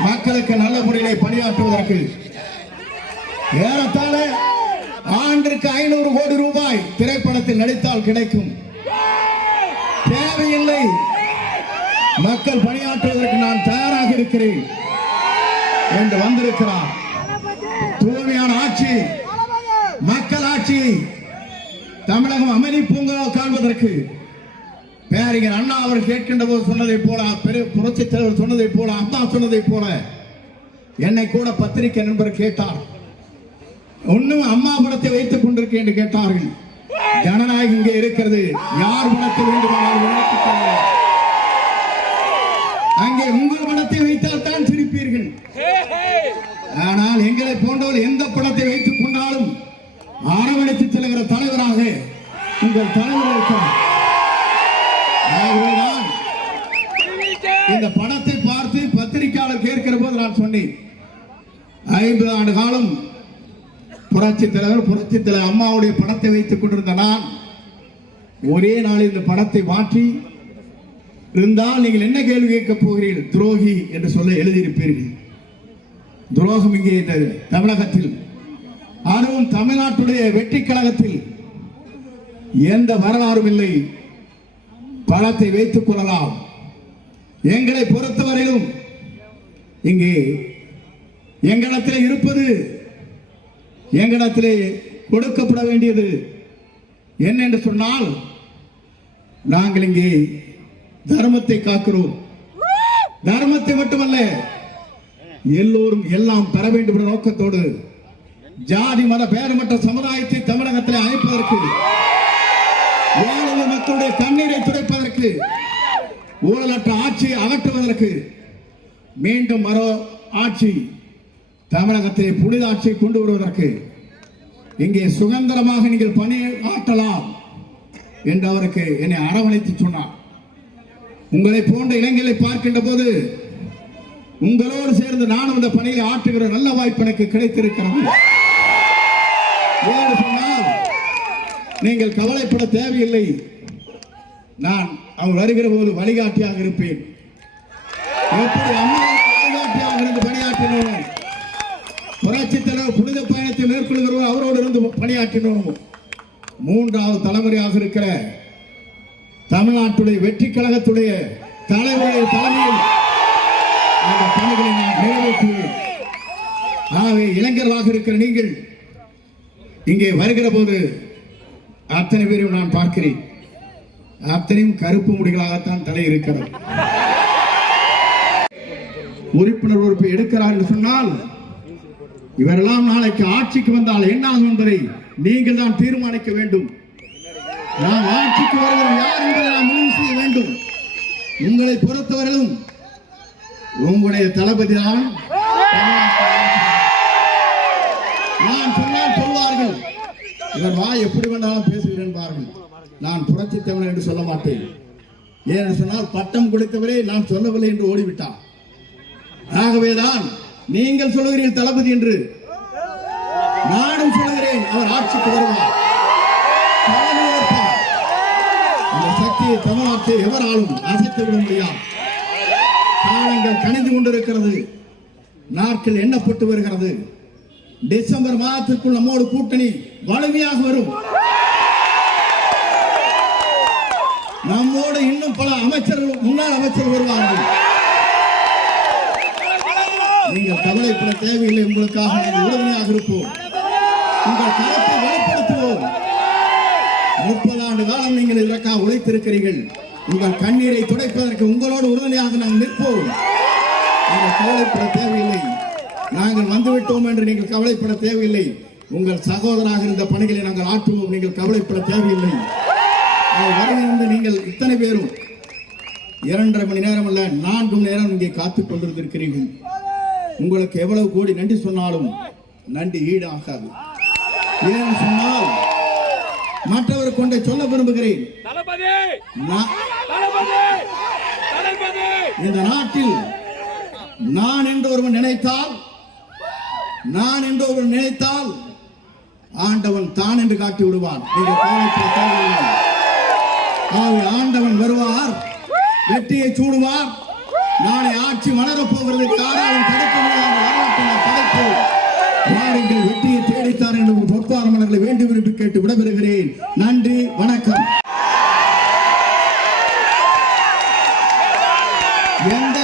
மக்களுக்கு நல்ல முறையிலே பணியாற்றுவதற்கு ஏறத்தாழ ஆண்டிற்கு ஐநூறு கோடி ரூபாய் திரைப்படத்தில் நடித்தால் கிடைக்கும். தேவையில்லை. மக்கள் பணியாற்றுவதற்கு நான் தயாராக இருக்கிறேன் என்று வந்திருக்கிறார். தூய்மையான ஆட்சி மக்கள் ஆட்சி தமிழகம் அமைதி பூங்கா காண்பதற்கு பேரிகர் அண்ணா அவர் கேட்கின்ற போது சொன்னதை போல பெரு புரட்சி தலைவர் சொன்னதை போல அம்மா சொன்னதை போல என்னை கூட பத்திரிகை நண்பர் கேட்டார். ஒன்னும் அம்மா படத்தை வைத்துக் கொண்டிருக்கேன் என்று கேட்டார்கள். ஜனநாயகம் இங்கே இருக்கிறது. யார் படத்தை வேண்டுமானால் அங்கே உங்கள் படத்தை வைத்தால் தான் சிரிப்பீர்கள். ஆனால் எங்களை போன்றவர் எந்த படத்தை வைத்துக் கொண்டாலும் அரவணைத்து செல்கிற தலைவராக உங்கள் தலைவர் இருக்கிறார் ஆகவேதான் இந்த படத்தை பார்த்து பத்திரிகையாளர் கேட்கிற போது நான் சொன்னேன் ஐம்பது ஆண்டு காலம் புரட்சி தலைவர் புரட்சி தலைவர் அம்மாவுடைய படத்தை வைத்துக் கொண்டிருந்த நான் ஒரே நாள் இந்த படத்தை மாற்றி இருந்தால் நீங்கள் என்ன கேள்வி கேட்கப் போகிறீர்கள்? துரோகி என்று சொல்ல எழுதியிருப்பீர்கள். துரோகம் இங்கே இந்த தமிழகத்தில் அதுவும் தமிழ்நாட்டுடைய வெற்றி கழகத்தில் எந்த வரலாறும் இல்லை. பணத்தை வைத்துக் கொள்ளலாம். எங்களை பொறுத்தவரையிலும் இங்கே எங்களிடத்தில் இருப்பது எங்களிடத்திலே கொடுக்கப்பட வேண்டியது. என்ன என்று சொன்னால் நாங்கள் இங்கே தர்மத்தை காக்கிறோம். தர்மத்தை மட்டுமல்ல எல்லோரும் எல்லாம் பெற வேண்டும் என்ற நோக்கத்தோடு ஜாதி மத பேரமற்ற சமுதாயத்தை தமிழகத்தில் அமைப்பதற்கு மக்களுடைய கண்ணீரை துடைப்பதற்கு ஊழலற்ற ஆட்சியை அகற்றுவதற்கு மீண்டும் மரோ ஆட்சி தமிழகத்தை புனித ஆட்சியை கொண்டு வருவதற்கு இங்கே சுதந்திரமாக நீங்கள் பணி ஆற்றலாம் என்று அவருக்கு என்னை அரவணைத்து சொன்னார். உங்களை போன்ற இளைஞர்களை பார்க்கின்ற போது உங்களோடு சேர்ந்து நானும் இந்த பணியை ஆற்றுகிற நல்ல வாய்ப்பு எனக்கு கிடைத்திருக்கிறது. சொன்னால் நீங்கள் கவலைப்பட தேவையில்லை. நான் அவர் வருகிற போது வழிகாட்டியாக இருப்பேன். எப்படி அம்மா வழிகாட்டியாக இருந்து பணியாற்றினோம்? புரட்சி தலைவர் புனித பயணத்தை மேற்கொள்கிறவர் அவரோடு இருந்து பணியாற்றினோம். மூன்றாவது தலைமுறையாக இருக்கிற தமிழ்நாட்டுடைய வெற்றி கழகத்துடைய தலைவருடைய தலைமையில் அந்த பணிகளை நான் நிறைவேற்றுவேன். ஆகவே இளைஞர்களாக இருக்கிற நீங்கள் இங்கே வருகிற போது அத்தனை பேரையும் நான் பார்க்கிறேன். அத்தனையும் கருப்பு முடிகளாகத்தான் தலை இருக்கிறது. உறுப்பினர் உறுப்பை எடுக்கிறார் என்று சொன்னால் இவரெல்லாம் நாளைக்கு ஆட்சிக்கு வந்தால் என்ன ஆகும் என்பதை நீங்கள் தான் தீர்மானிக்க வேண்டும். நாம் ஆட்சிக்கு வருவது யார் என்பதை நாம் முடிவு செய்ய வேண்டும். உங்களை பொறுத்தவரையிலும் உங்களுடைய தளபதி தான். நான் சொன்னால் சொல்வார்கள். இவர் வாய் எப்படி வேண்டாலும் பேசுகிறேன் பாருங்கள். நான் புரட்சி தமிழன் என்று சொல்ல மாட்டேன். ஏன் சொன்னால் பட்டம் கொடுத்தவரே நான் சொல்லவில்லை என்று ஓடிவிட்டான் ஆகவேதான் நீங்கள் சொல்லுகிறீர்கள் தளபதி என்று. நானும் சொல்லுகிறேன் அவர் ஆட்சிக்கு வருவார். அந்த சக்தியை தமிழ்நாட்டை எவராலும் அசைத்து விட முடியாது. காலங்கள் கணிந்து கொண்டிருக்கிறது. நாட்கள் எண்ணப்பட்டு வருகிறது. டிசம்பர் மாதத்திற்குள் நம்மோடு கூட்டணி வலிமையாக வரும். நம்மோடு இன்னும் பல அமைச்சர்கள் முன்னாள் அமைச்சர் வருவார்கள். நீங்கள் கவலைப்பட தேவையில்லை உங்களுக்காக நாங்கள் உறுதுணையாக இருப்போம். உங்கள் கருத்தை வெளிப்படுத்துவோம் முப்பது ஆண்டு காலம் நீங்கள் இதற்காக உழைத்திருக்கிறீர்கள். உங்கள் கண்ணீரை துடைப்பதற்கு உங்களோடு உறுதுணையாக நாங்கள் நிற்போம். நீங்கள் கவலைப்பட தேவையில்லை. நாங்கள் வந்துவிட்டோம் என்று நீங்கள் கவலைப்பட தேவையில்லை. உங்கள் சகோதராக இருந்த பணிகளை நாங்கள் ஆற்றுவோம். நீங்கள் கவலைப்பட தேவையில்லை. வருகின்ற நீங்கள் இத்தனை பேரும் இரண்டரை மணி நேரம் அல்ல நான்கு மணி நேரம் இங்கே காத்துக் கொண்டிருந்திருக்கிறீர்கள். உங்களுக்கு எவ்வளவு கோடி நன்றி சொன்னாலும் நன்றி ஈடு ஆகாது ஏன்னு சொன்னால் மற்றவர் கொண்டை சொல்ல விரும்புகிறேன். இந்த நாட்டில் நான் என்று ஒருவன் நினைத்தால் நான் என்று ஒருவன் நினைத்தால் ஆண்டவன் தான் என்று காட்டி விடுவான் நீங்கள் கவலைப்பட ஆண்டவன் வருவார். வெற்றியை சூடுவார். நாளை ஆட்சி மலரப் போகிறது. யாராலும் தடுக்க முடியாத வாருங்கள் வெற்றியை தேடித்தார் என்று உங்கள் பொற்பார மலர்களை வேண்டும் விரும்பி கேட்டு விடைபெறுகிறேன். நன்றி வணக்கம். எந்த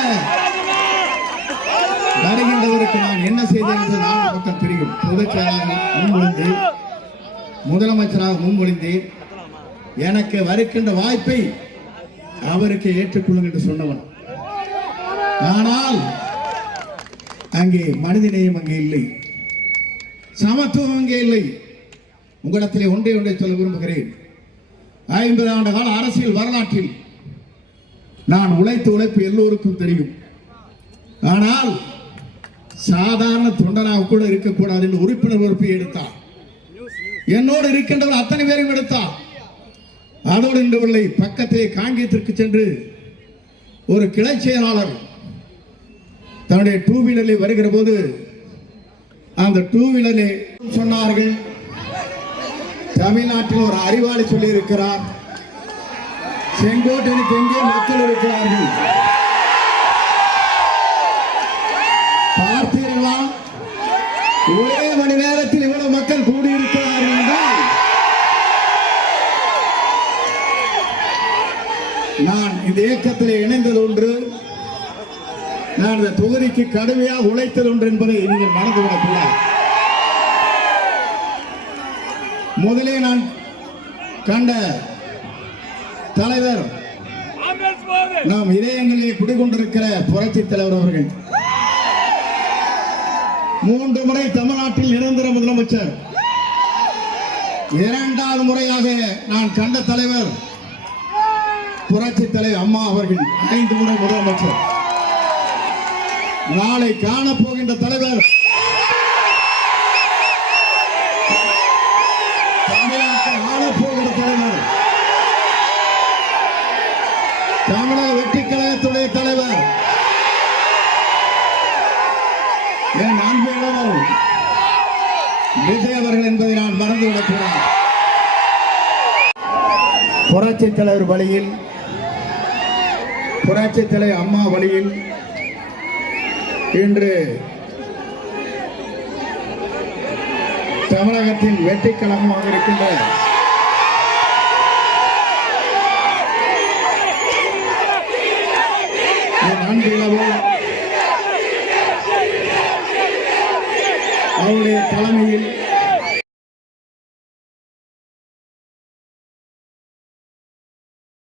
வருகின்றவருக்கு நான் என்ன செய்தேன் என்று நாலு பக்கம் தெரியும். பொதுச் செயலாளர் முன்மொழிந்து முதலமைச்சராக முன்மொழிந்தேன் எனக்கு வருகின்ற வாய்ப்பை அவருக்கு ஏற்றுக்கொள்ளுங்கள் என்று சொன்னவன். ஆனால் அங்கே மனிதநேயம் அங்கே இல்லை. சமத்துவம் அங்கே இல்லை. உங்களிடத்திலே ஒன்றே ஒன்றை சொல்ல விரும்புகிறேன். ஐம்பது ஆண்டு கால அரசியல் வரலாற்றில் நான் உழைத்த உழைப்பு எல்லோருக்கும் தெரியும். ஆனால் சாதாரண தொண்டனாக கூட இருக்கக்கூடாது என்று உறுப்பினர் பொறுப்பை எடுத்தார். என்னோடு இருக்கின்றவர் அத்தனை பேரையும் எடுத்தார். அதோடு நின்றவில்லை பக்கத்திலே காங்கியத்திற்கு சென்று ஒரு கிளை செயலாளர் தன்னுடைய டூ வீலரில் வருகிற போது அந்த டூ வீலரில் சொன்னார்கள். தமிழ்நாட்டில் ஒரு அறிவாளி சொல்லி இருக்கிறார் செங்கோட்டனுக்கு எங்கே மக்கள் இருக்கிறார்கள்? பார்த்தீர்களா? ஒரே மணி நேரத்தில் இவ்வளவு மக்கள் கூடியிருக்கிறார்கள் என்றால் நான் இந்த இயக்கத்தில் இணைந்தது ஒன்று. நான் இந்த தொகுதிக்கு கடுமையாக உழைத்தது ஒன்று என்பதை நீங்கள் மறந்துவிடக்கூடாது முதலே நான் கண்ட தலைவர் நாம் இதயங்களிலே குடிகொண்டிருக்கிற புரட்சி தலைவர் அவர்கள். மூன்று முறை தமிழ்நாட்டில் நிரந்தர முதலமைச்சர். இரண்டாவது முறையாக நான் கண்ட தலைவர் புரட்சி தலைவர் அம்மா அவர்கள் ஐந்து முறை முதலமைச்சர். நாளை காணப் போகின்ற தலைவர் தமிழ்நாட்டை ஆளப் தலைவர். தமிழக வெற்றி கழகத்துடைய தலைவர். என் அன்புள்ளவர் விஜய் அவர்கள் என்பதை நான் மறந்துவிடக்கூடாது புரட்சி தலைவர் வழியில் புராட்சி தலை அம்மா வழியில் இன்று தமிழகத்தின் வெற்றி கழகமாக இருக்கின்ற அவருடைய தலைமையில்